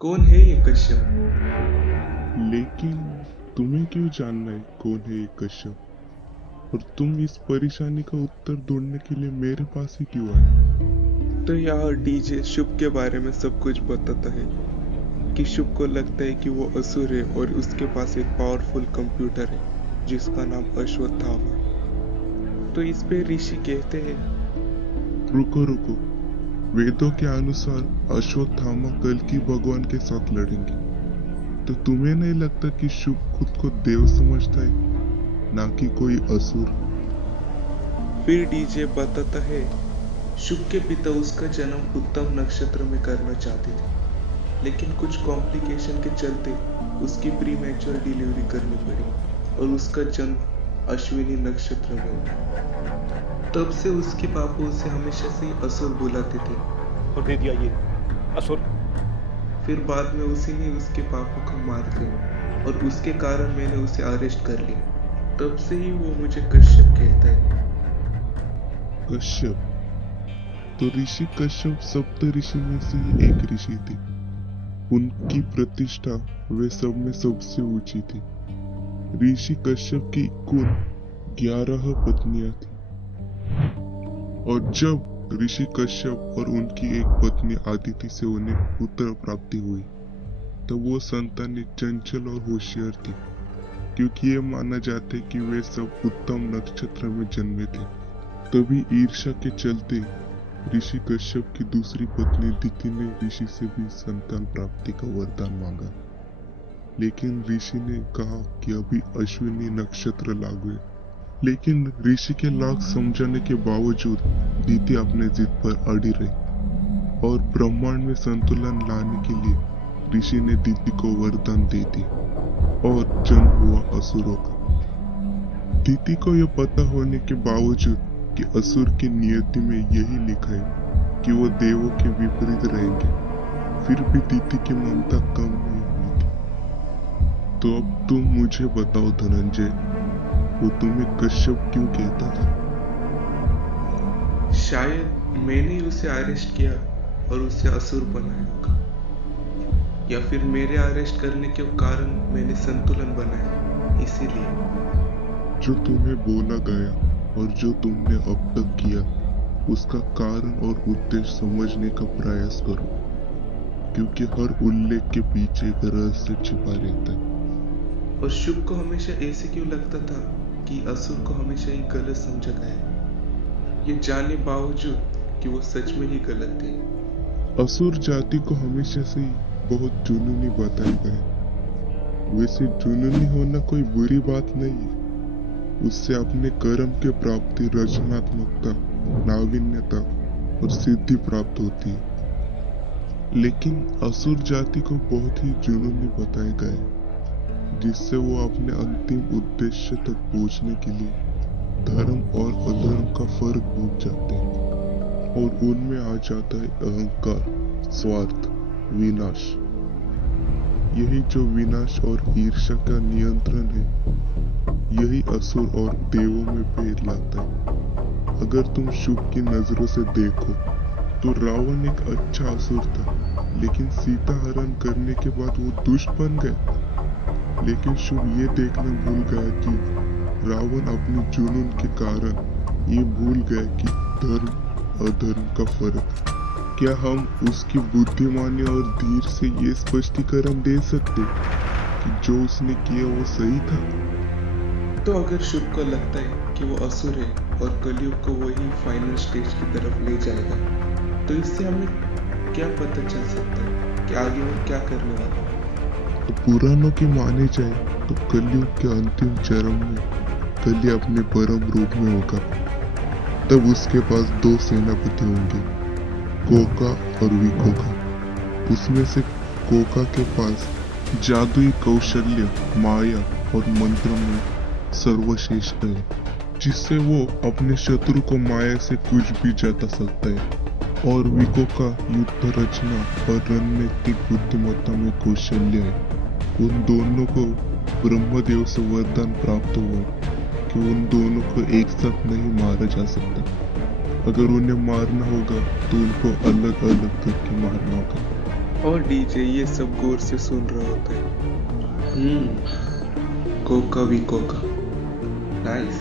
कौन है ये कश्यप? लेकिन तुम्हें क्यों जानना है कौन है ये कश्यप? और तुम इस परेशानी का उत्तर ढूंढने के लिए मेरे पास ही क्यों आए? तो यार डीजे शुभ के बारे में सब कुछ बताता है कि शुभ को लगता है कि वो असुर है और उसके पास एक पावरफुल कंप्यूटर है जिसका नाम अश्वत्थामा। तो इस पे ऋषि कहते हैं। रुको रुको, वेदों के अनुसार अश्वत्थामा कल की भगवान के साथ लड़ेंगे। तो तुम्हें नहीं लगता कि शुभ खुद को देव समझता है, ना कि कोई असुर? फिर डीजे बताता है शुभ के पिता उसका जन्म उत्तम नक्षत्र में करना चाहते थे, लेकिन कुछ कॉम्प्लिकेशन के चलते उसकी प्री मैच्योर डिलीवरी करनी पड़ी और उसका जन्म अश्विनी नक्षत्र में हुआ। तब से उसके पापा उसे हमेशा से ही असुर बुलाते थे। और दे दिया ये असुर। फिर बाद में उसी ने उसके पापा को मार दिया और उसके कारण मैंने उसे अरेस्ट कर लिया। तब से ही वो मुझे कश्यप कहता है। कश्यप? तो ऋषि कश्यप सप्त ऋषि में से ही एक ऋषि थे। उनकी प्रतिष्ठा वे सब में सबसे ऊंची थी। ऋषि कश्यप की कुल 11 पत्नियां थी। और जब ऋषि कश्यप और उनकी एक पत्नी आदिति से उन्हें पुत्र प्राप्ति हुई, तब वो संतानें चंचल और होशियार थी, क्योंकि ये माना जाता है कि वे सब उत्तम नक्षत्र में जन्मे थे। तभी ईर्ष्या के चलते ऋषि कश्यप की दूसरी पत्नी दिति ने ऋषि से भी संतान प्राप्ति का वरदान मांगा। लेकिन ऋषि ने कहा कि अभी अश्विनी नक्षत्र लागू है। लेकिन ऋषि के लाख समझाने के बावजूद दिति अपने जिद पर अड़ी रही और ब्रह्मांड में संतुलन लाने के लिए ऋषि ने दिति को वरदान दे दी और जन्म हुआ असुरों का। दिति को यह पता होने के बावजूद कि असुर की नियति में यही लिखा है कि वो देवों के विपरीत रहेंगे, फिर भी दिति की ममता कम नहीं हुई थी। तो अब तुम मुझे बताओ धनंजय, वो तुम्हें कश्यप क्यों कहता था? शायद मैंने ही उसे अरेस्ट किया और उसे असुर बनाया होगा, या फिर मेरे अरेस्ट करने के कारण मैंने संतुलन बनाया, इसीलिए। जो तुम्हें बोला गया और जो तुमने अब तक किया, उसका कारण और उद्देश्य समझने का प्रयास करो, क्योंकि हर उल्लेख के पीछे एक रहस्य छिपा रहता है। और शुभ को हमेशा ऐसे क्यों लगता था कि असुर को हमेशा ही गलत समझा गया, ये जाने बावजूद कि वो सच में ही गलत थे। असुर जाति को हमेशा से ही बहुत जुनूनी बताया गया। वैसे जुनूनी होना कोई बुरी बात नहीं है। उससे अपने कर्म के प्राप्ति रचनात्मकता, नावीन्यता और सिद्धि प्राप्त होती है। लेकिन असुर जाति को बहुत ही जुनूनी बताया गया है, जिससे वो अपने अंतिम उद्देश्य तक पहुंचने के लिए धर्म और अधर्म का फर्क भूल जाते हैं और उनमें आ जाता है अहंकार, स्वार्थ, विनाश। यही जो विनाश और ईर्ष्या का नियंत्रण है, यही असुर और देवों में भेद लाता है। अगर तुम शुभ की नजरों से देखो तो रावण एक अच्छा असुर था, लेकिन सीता हरण करने के बाद वो दुष्ट बन गया। लेकिन शुभ ये देखना भूल गया कि रावण अपने जुनून के कारण ये भूल गया कि धर्म अधर्म का फर्क। क्या हम उसकी बुद्धिमानी और धीर से ये स्पष्टीकरण दे सकते कि जो उसने किया वो सही था? तो अगर शुभ को लगता है कि वो असुर है और कलयुग को वही फाइनल स्टेज की तरफ ले जाएगा, तो इससे हमें क्या पता चल सकता है कि आगे वो क्या करने वाला है? तो पुराणों की माने जाए तो कलयुग के अंतिम चरण में कली अपने परम रूप में होगा। तब उसके पास 2 सेनापति होंगे, कोका और विकोका। उसमें से कोका के पास जादुई कौशल्य, माया और मंत्र में सर्वश्रेष्ठ है, जिससे वो अपने शत्रु को माया से कुछ भी जता सकता है। और विकोका युद्ध रचना और रणनीतिक बुद्धिमत्ता में कौशल्य है। उन दोनों को ब्रह्मदेव से वरदान प्राप्त हुआ कि उन दोनों को एक साथ नहीं मारा जा सकता। अगर उन्हें मारना होगा तो उनको अलग अलग करके मारना होगा। और डीजे ये सब गौर से सुन रहा होता है। कोका भी कोका, नाइस।